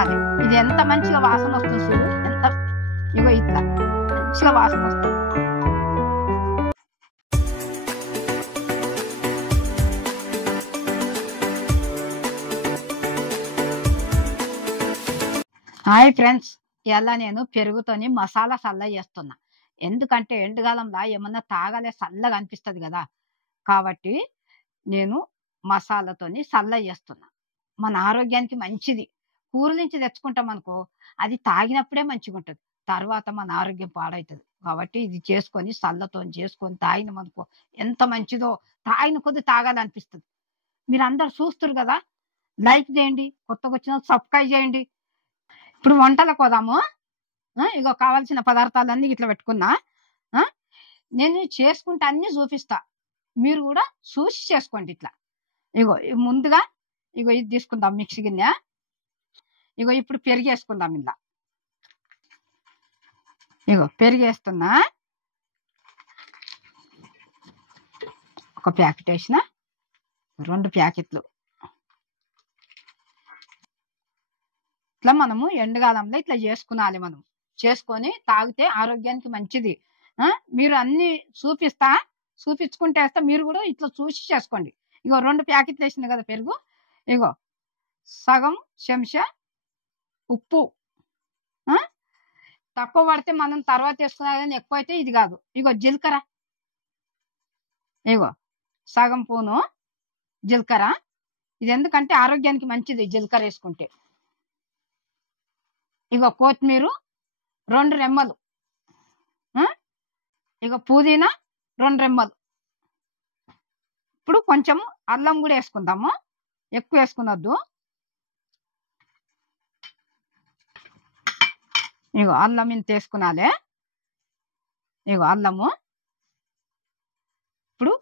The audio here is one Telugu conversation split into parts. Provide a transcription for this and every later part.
చేసుకున్నాలి. ఇది ఎంత మంచిగా వాసన వస్తుంది చూడు, ఎంత ఇగో ఇట్లా మంచిగా వాసన వస్తుంది. హాయ్ ఫ్రెండ్స్, ఇలా నేను పెరుగుతోని మసాలా సల్ల చేస్తున్నా. ఎందుకంటే ఎండుకాలంలో ఏమన్నా తాగాలే చల్లగా అనిపిస్తుంది కదా, కాబట్టి నేను మసాలాతోని సల్ల చేస్తున్నా. మన ఆరోగ్యానికి మంచిది. కూర నుంచి తెచ్చుకుంటాం అనుకో, అది తాగినప్పుడే మంచిగా ఉంటుంది, తర్వాత మన ఆరోగ్యం పాడవుతుంది. కాబట్టి ఇది చేసుకొని సల్లతో చేసుకొని తాగినామనుకో ఎంత మంచిదో, తాగిన కొద్ది తాగాలనిపిస్తుంది. మీరు అందరు చూస్తారు కదా, లైక్ చేయండి, కొత్తగా వచ్చిన సబ్స్క్రైబ్ చేయండి. ఇప్పుడు వంటలకు పోదాము. ఇగో కావాల్సిన పదార్థాలన్నీ ఇట్లా పెట్టుకున్నా. నేను చేసుకుంటే అన్ని చూపిస్తా, మీరు కూడా చూసి చేసుకోండి. ఇట్లా ఇగో ముందుగా ఇగో ఇది తీసుకుందాం మిక్సీ గిన్నె. ఇగో ఇప్పుడు పెరుగు వేసుకుందాం. ఇలా ఇగో పెరుగు వేస్తున్నా. ఒక ప్యాకెట్ వేసిన, 2 ప్యాకెట్లు. ఇట్లా మనము ఎండకాలంలో ఇట్లా చేసుకునాలి. మనం చేసుకొని తాగితే ఆరోగ్యానికి మంచిది. మీరు అన్ని చూపించుకుంటే వేస్తే మీరు కూడా ఇట్లా చూసి చేసుకోండి. ఇగో 2 ప్యాకెట్లు వేసింది కదా పెరుగు. ఇగో సగం చెంచా ఉప్పు. తక్కువ పడితే మనం తర్వాత వేసుకున్నా కానీ ఎక్కువ అయితే ఇది కాదు. ఇగో జీలకర్ర, ఇగో సగం స్పూను జీలకర్ర. ఇది ఎందుకంటే ఆరోగ్యానికి మంచిది జీలకర్ర వేసుకుంటే. ఇగో కొత్తిమీర 2 రెమ్మలు. ఇగో పుదీనా 2 రెమ్మలు. ఇప్పుడు కొంచెం అల్లం కూడా వేసుకుందాము, ఎక్కువ వేసుకున్నద్దు. ఇగో అల్లం ఇంత వేసుకున్నాలే. ఇగో అల్లము. ఇప్పుడు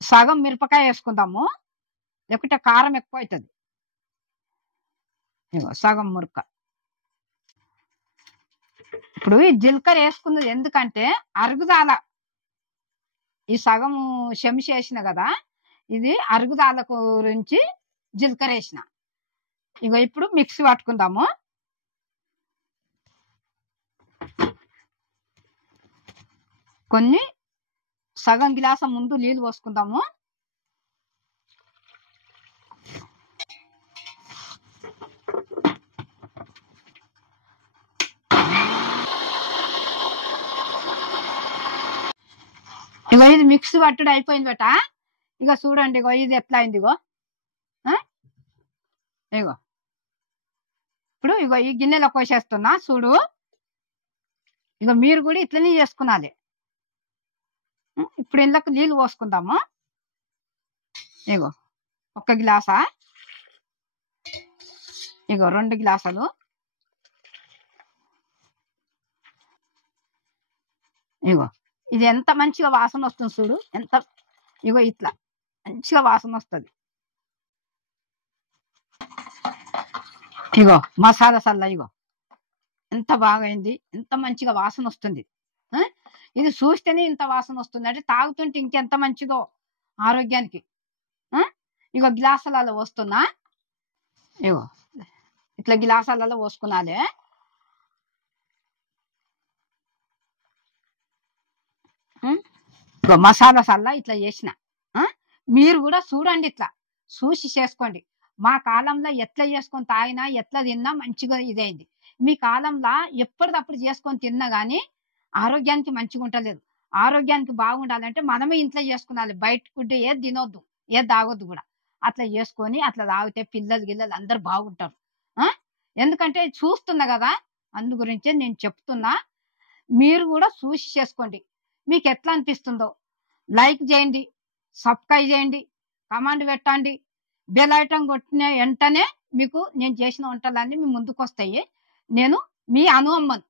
సగం మిరపకాయ వేసుకుందాము, లేకుంటే కారం ఎక్కువ అవుతుంది. ఇగో సగం మురక. ఇప్పుడు ఈ జీలకర్ర వేసుకున్నది ఎందుకంటే అరుగుదాల. ఈ సగం చెంచా వేసిన కదా, ఇది అరుగుదాల గురించి జీలకర్ర వేసిన. ఇగో ఇప్పుడు మిక్సీ పట్టుకుందాము. కొన్ని సగం గిలాసం ముందు నీళ్ళు పోసుకుందాము. ఇగో ఇది మిక్స్ పట్టుడు అయిపోయింది బట. ఇక చూడండి, ఇగో ఇది ఎట్లా అయింది. ఇగో ఇగో ఇప్పుడు ఇగో ఈ గిన్నెలో కోసేస్తున్నా చూడు. ఇగో మీరు కూడా ఇట్లనే చేసుకున్నాలి. ఇప్పుడు ఇందులోకి నీళ్ళు పోసుకుందాము. ఇగో 1 గ్లాసా, ఇగో 2 గ్లాసులు. ఇగో ఇది ఎంత మంచిగా వాసన వస్తుంది చూడు, ఎంత ఇగో ఇట్లా మంచిగా వాసన వస్తుంది. ఇగో మసాలా సల్ల ఇగో ఎంత బాగా అయింది, ఎంత మంచిగా వాసన వస్తుంది. ఇది చూస్తేనే ఇంత వాసన వస్తుంది అంటే తాగుతుంటే ఇంకెంత మంచిదో ఆరోగ్యానికి. ఇగో గ్లాసులలో పోస్తున్నా. ఇగో ఇట్లా గ్లాసులలో పోసుకున్నాలే. ఇగో మసాలా సల్ల ఇట్లా చేసిన. మీరు కూడా చూడండి, ఇట్లా చూసి చేసుకోండి. మా కాలంలో ఎట్లా చేసుకొని తాగినా ఎట్లా తిన్నా మంచిగా ఇదైంది. మీ కాలంలో ఎప్పటికప్పుడు చేసుకొని తిన్నా కానీ ఆరోగ్యానికి మంచిగా ఉంటలేదు. ఆరోగ్యానికి బాగుండాలంటే మనమే ఇంట్లో చేసుకున్నాలి. బయట ఫుడ్ ఏది తినొద్దు, ఏది తాగొద్దు కూడా. అట్లా చేసుకొని అట్లా తాగితే పిల్లలు అందరు బాగుంటారు. ఎందుకంటే చూస్తున్నా కదా, అందు గురించే నేను చెప్తున్నా. మీరు కూడా చూసి చేసుకోండి. మీకు ఎట్లా అనిపిస్తుందో లైక్ చేయండి, సబ్స్క్రైబ్ చేయండి, కామెంట్ పెట్టండి. బెల్ ఐకాన్ కొట్టిన వెంటనే మీకు నేను చేసిన వంటలన్నీ మీ ముందుకు వస్తాయి. నేను మీ అనుమ్మన్.